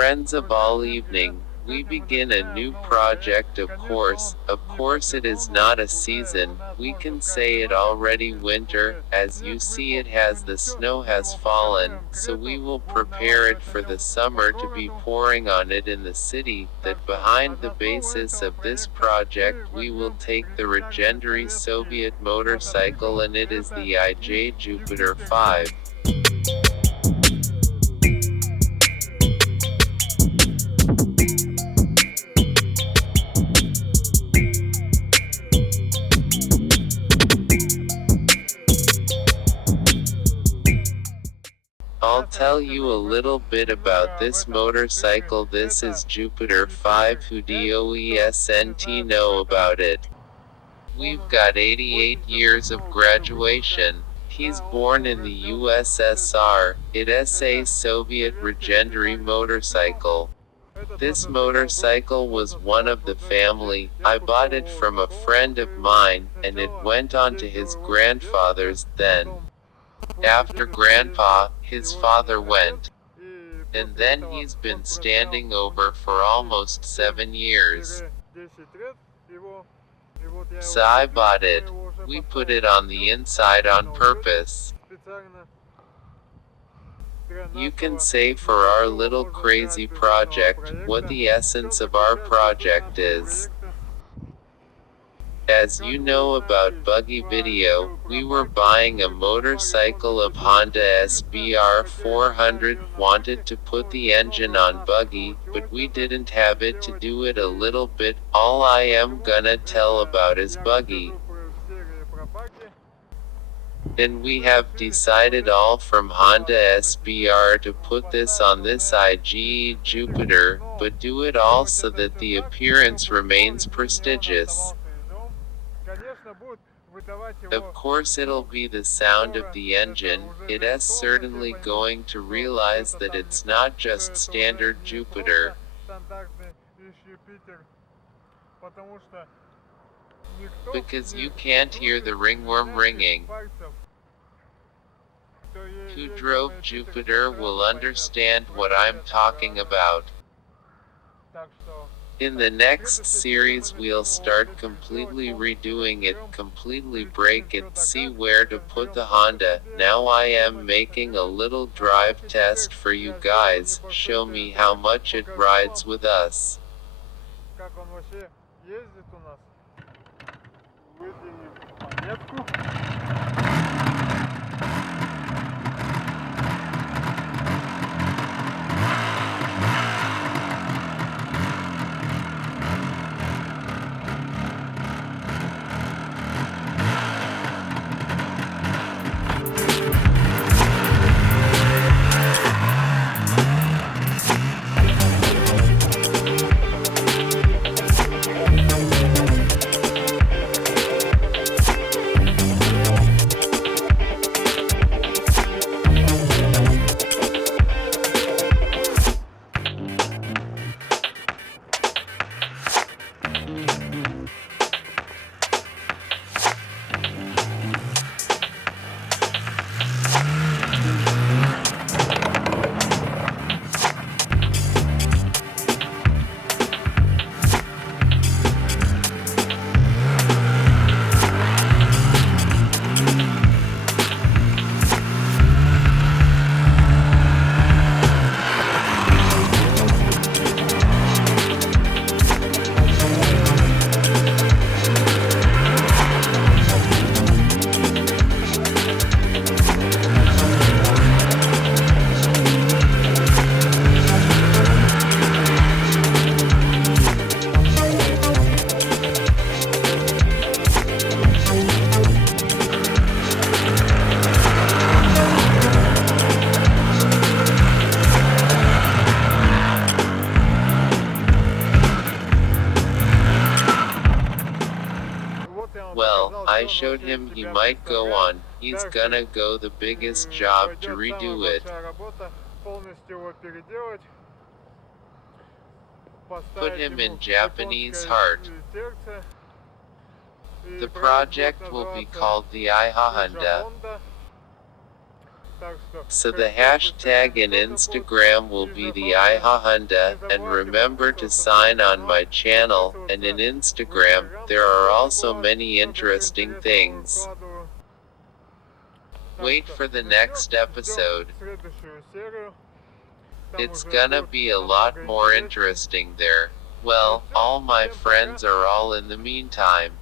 Friends of all evening, we begin a new project. Of course it is not a season, we can say it already winter. As you see, the snow has fallen, so we will prepare it for the summer to be pouring on it in the city. That behind the basis of this project we will take the legendary Soviet motorcycle, and it is the IJ Jupiter 5. I'll tell you a little bit about this motorcycle. This is Jupiter 5. Who doesn't know about it? We've got 88 years of graduation. He's born in the USSR. It's a Soviet legendary motorcycle. This motorcycle was one of the family. I bought it from a friend of mine, and it went on to his grandfather's. Then, after Grandpa, his father went. And then he's been standing over for almost 7 years. So I bought it. We put it on the inside on purpose. You can say for our little crazy project, what the essence of our project is. As you know about buggy video, we were buying a motorcycle of Honda SBR 400, wanted to put the engine on buggy, but we didn't have it to do it a little bit. All I am gonna tell about is buggy. And we have decided all from Honda SBR to put this on this IGE Jupiter, but do it all so that the appearance remains prestigious. Of course it'll be the sound of the engine. It is certainly going to realize that it's not just standard Jupiter. Because you can't hear the ringworm ringing. Who drove Jupiter will understand what I'm talking about. In the next series we'll start completely redoing it, completely break it, see where to put the Honda. Now I am making a little drive test for you guys, show me how much it rides with us. Well, I showed him he might go on, he's gonna go the biggest job to redo it. Put him in Japanese heart. The project will be called the Honda. So the hashtag in Instagram will be the IHA and remember to sign on my channel, and in Instagram, there are also many interesting things. Wait for the next episode. It's gonna be a lot more interesting there. Well, all my friends are all in the meantime.